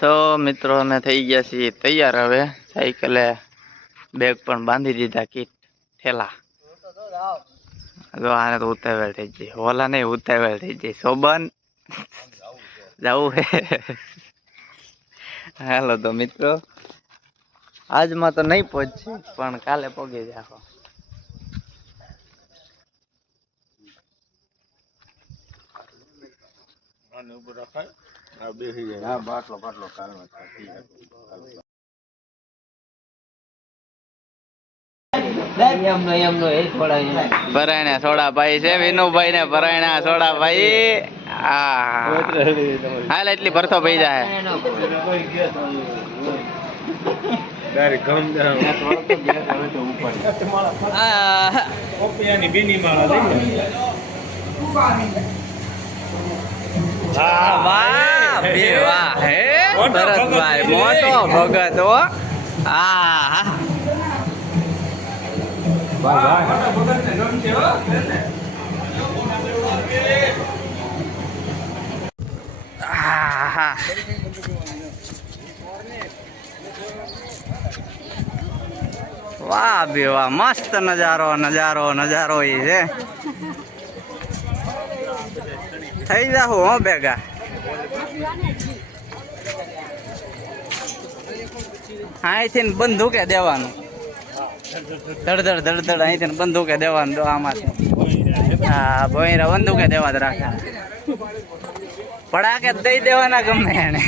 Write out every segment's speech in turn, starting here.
તો મિત્રો અમે થઈ ગયા છીએ તૈયાર. હવે સાયકલે બેગ પણ બાંધી દીધા, કીટ ઠેલા. જો આને તો ઉતાવળ થઈ જાય, ઓલા નહીં ઉતાવળ થઈ જાય. શોભન જવું હે. હાલો તો મિત્રો, આજમાં તો નહીં પહોંચી પણ કાલે પહોંચી જાઓ. પરાયણા સોડા ભાઈ છે, વિનુભાઈ ને પરાયણા સોડા ભાઈ. હાલ એટલી ભરતો ભાઈ જાય. ભરતભાઈ મોટો ભગત હો. વાહ બે વાહ, મસ્ત નજારો નજારો નજારો એ છે. થઈ જાવ હો ભેગા. અહીંથી બંદૂકે દેવાનું, ધડધડ ધડધડ અહીંથી બંદૂકે દેવાનું. જો આમાંથી હા ભોયરા બંદૂકે દેવા જ રાખે. પડાકે દઈ દેવાના ગમે એને.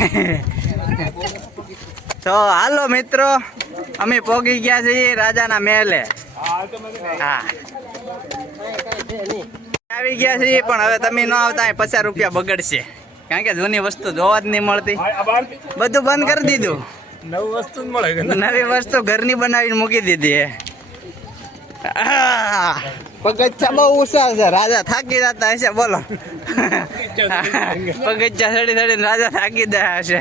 તો હાલો મિત્રો, અમે પોગી ગયા છીએ રાજાના મહેલે. હા આવી ગયા છીએ, પણ હવે તમે ન આવતા 50 રૂપિયા બગડશે, કારણ કે જૂની વસ્તુ જોવા જ નહીં મળતી. બધું બંધ કરી દીધું, નવી વસ્તુ મળે. નવી વસ્તુ ઘરની બનાવીને મૂકી દીધી. પગથિયા બહુ ઉષા છે, રાજા થાકી જતા હશે. બોલો, પગથિયા ચડી ચડીને રાજા થાકી ગયા હશે.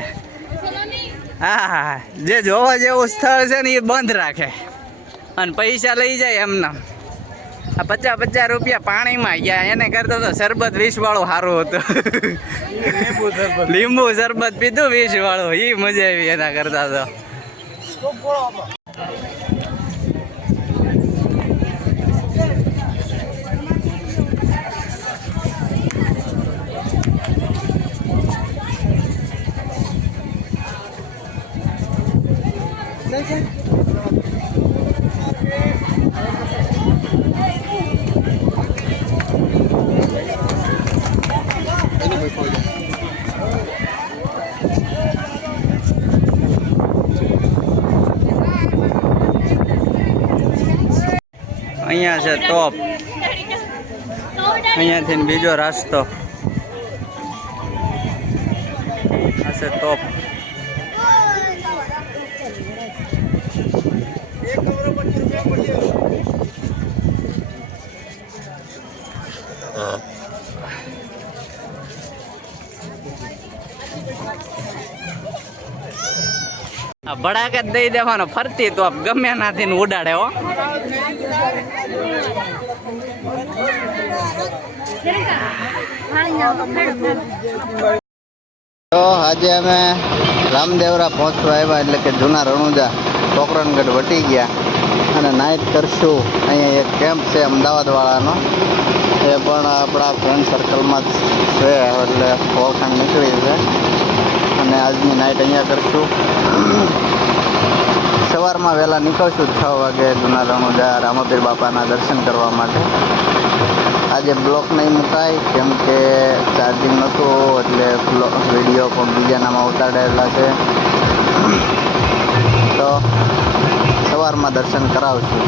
હા, જે જોવા જેવું સ્થળ છે ને એ બંધ રાખે અને પૈસા લઈ જાય એમના. આ 50 રૂપિયા પાણીમાં ગયા, એને કરતો તો શરબત 20 વાળું સારું હતું. લીંબુ શરબત પીધું 20 વાળું, એ મજા આવી એના કરતા તો. અહીંયા છે ટોપ, અહીંયાથી બીજો રસ્તો. આ છે ટોપ. ભડાકે જ દઈ દેવાનો, ફરતી તો ગમે નાથી ઉડાડે હો. તો આજે અમે રામદેવરા પહોંચવા આવ્યા, એટલે કે જૂના રણુજા પોકરણગઢ વટી ગયા અને નાઇટ કરશું. અહીંયા એક કેમ્પ છે અમદાવાદવાળાનો, એ પણ આપણા ફ્રેન્ડ સર્કલમાં જ છે, એટલે ઓળખાણ નીકળી છે. અને આજની નાઇટ અહીંયા કરશું. સવારમાં વહેલા નીકળશું 6 વાગે જૂના રણુજા રામાપીર બાપાના દર્શન કરવા માટે. આજે બ્લોક નહીં મુકાય, કેમ કે ચાર્જિંગ નહોતું, એટલે વિડીયો પણ બીજાનામાં ઉતારેલા છે. તો સવારમાં દર્શન કરાવશું.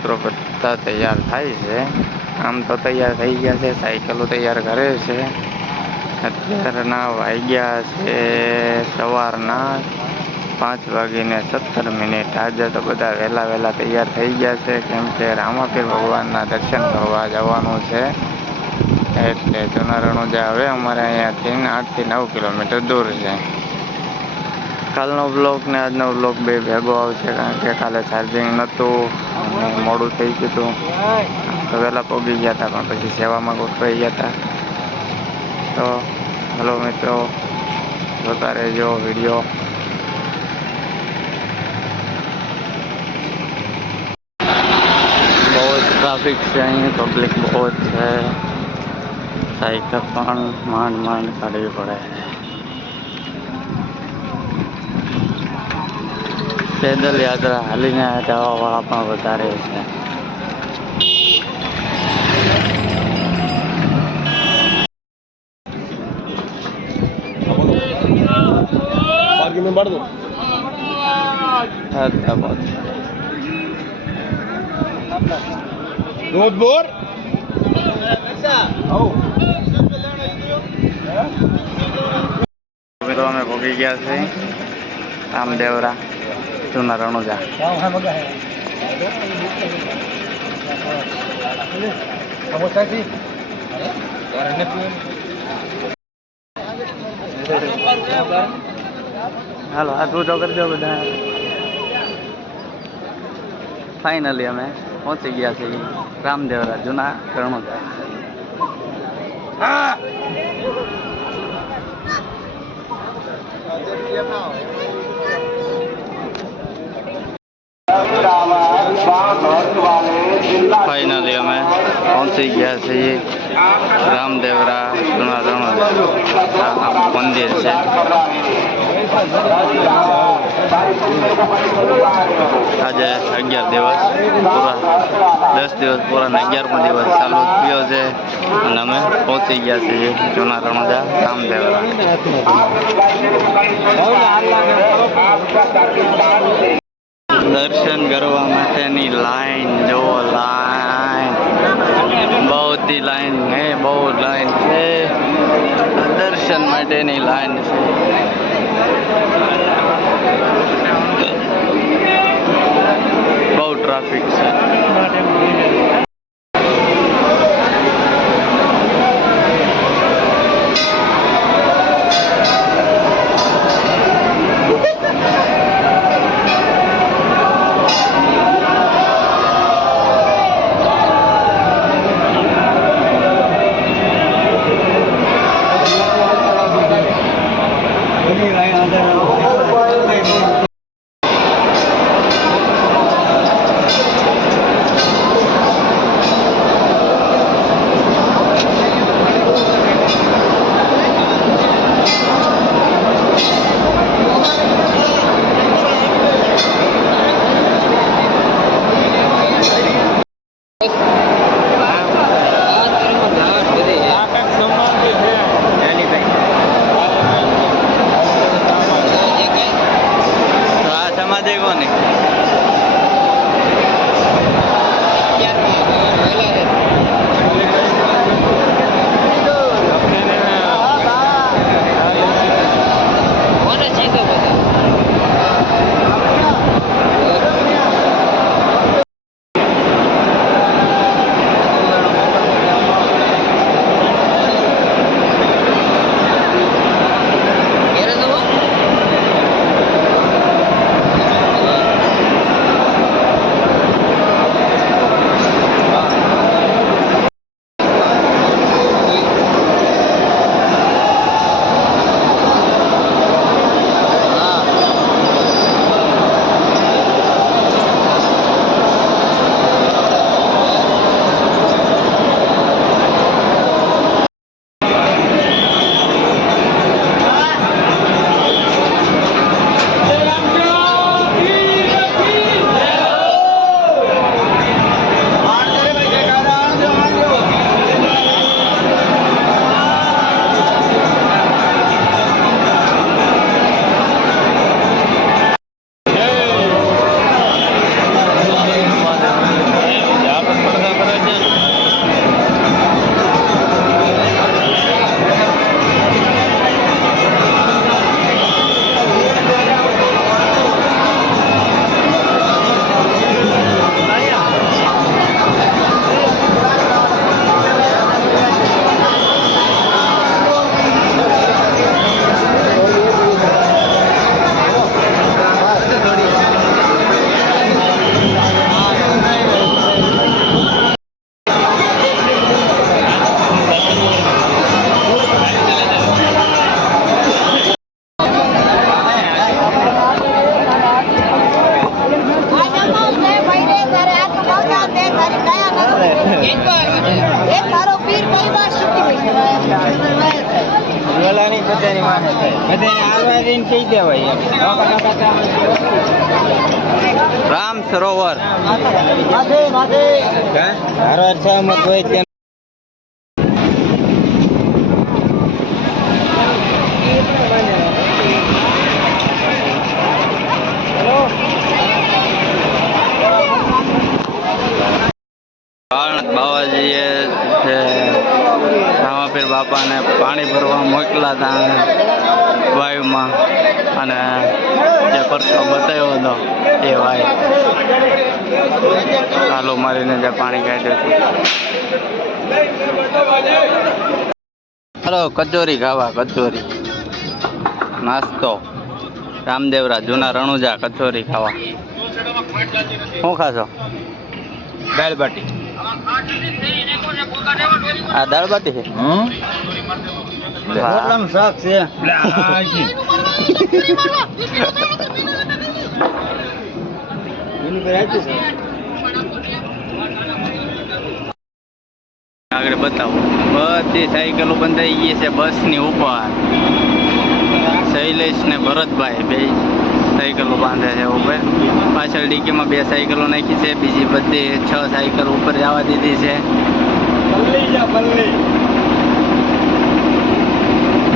મિત્રો બધા તૈયાર થાય છે. આમ તો તૈયાર થઈ ગયા છે, સાયકલો તૈયાર કરે છે. અત્યારના વાગ્યા છે સવારના 5:17. આજે તો બધા વહેલા તૈયાર થઈ ગયા છે, કેમ કે રામાપીર ભગવાનના દર્શન કરવા જવાનું છે. એટલે જૂના રણુજા હવે અમારે અહીંયાથી 8 થી 9 કિલોમીટર દૂર છે. કાલનો બ્લોગ ને આજનો બ્લોગ બે ભેગો આવશે, કારણ કે કાલે ચાર્જિંગ નહોતું અને મોડું થઈ ગયું હતું. તો વહેલા પહોંચી ગયા હતા, પણ પછી સેવામાં ગોઠવાઈ ગયા હતા. તો હલો મિત્રો, જોતા રહેજો વિડીયો. બહુ જ ટ્રાફિક છે અહીં, પબ્લિક બહુ જ છે. સાયકલ પણ માંડ કાઢવી પડે. પેદલ યાત્રા હાલીને જવાવાળા પણ વધારે છે. મિત્રો અમે પહોંચી ગયા છે રામદેવરા, જૂના રણુજા. હાલો હાથ ઊંચો કરી દો બધા. ફાઇનલી અમે પહોંચી ગયા છીએ રામદેવરા, જૂના રણુજા. ફાઇનલી અમે પહોંચી ગયા છીએ રામદેવરા, જૂના રણુજા. મંદિર છે. આજે 11 દિવસ પૂરા, 10 દિવસ પૂરા ને 11મો દિવસ ચાલુ થયો છે, અને અમે પહોંચી ગયા છીએ જૂના રણુજા રામદેવરા. દર્શન કરવા માટેની લાઈન જો, લાઈન બહુથી લાઈન હે, બહુ લાઈન છે. દર્શન માટેની લાઈન છે. બહુ ટ્રાફિક છે. કરીને કહી દેવાય રામ સરોવર હારો સહમત હોય તેમ બાવાજીએ જે રામાપીર બાપાને પાણી ભરવા મોકલા હતા વાયુમાં અને જે પરસો બતાવ્યો હતો એ વાય ચાલુ મારીને જે પાણી કાઢ્યું હતું. ચાલો કચોરી ખાવા, કચોરી નાસ્તો રામદેવરા જૂના રણુજા કચોરી ખાવા. શું ખાશો? દાળ બાટી આ દાળ બાટી છે. રોટલાનું શાક છે એની પર આપ્યું છે આગળ બતાવો. બધી સાયકલો બંધાઈ ગઈ છે બસની ઉપર. શૈલેષ ને ભરતભાઈ બે સાયકલો બાંધે છે ઉપર. પાછળ ડીકીમાં 2 સાયકલો નાખી છે. બીજી બધી 6 સાયકલ ઉપર જવા દીધી છે. પલ્લી જા પલ્લી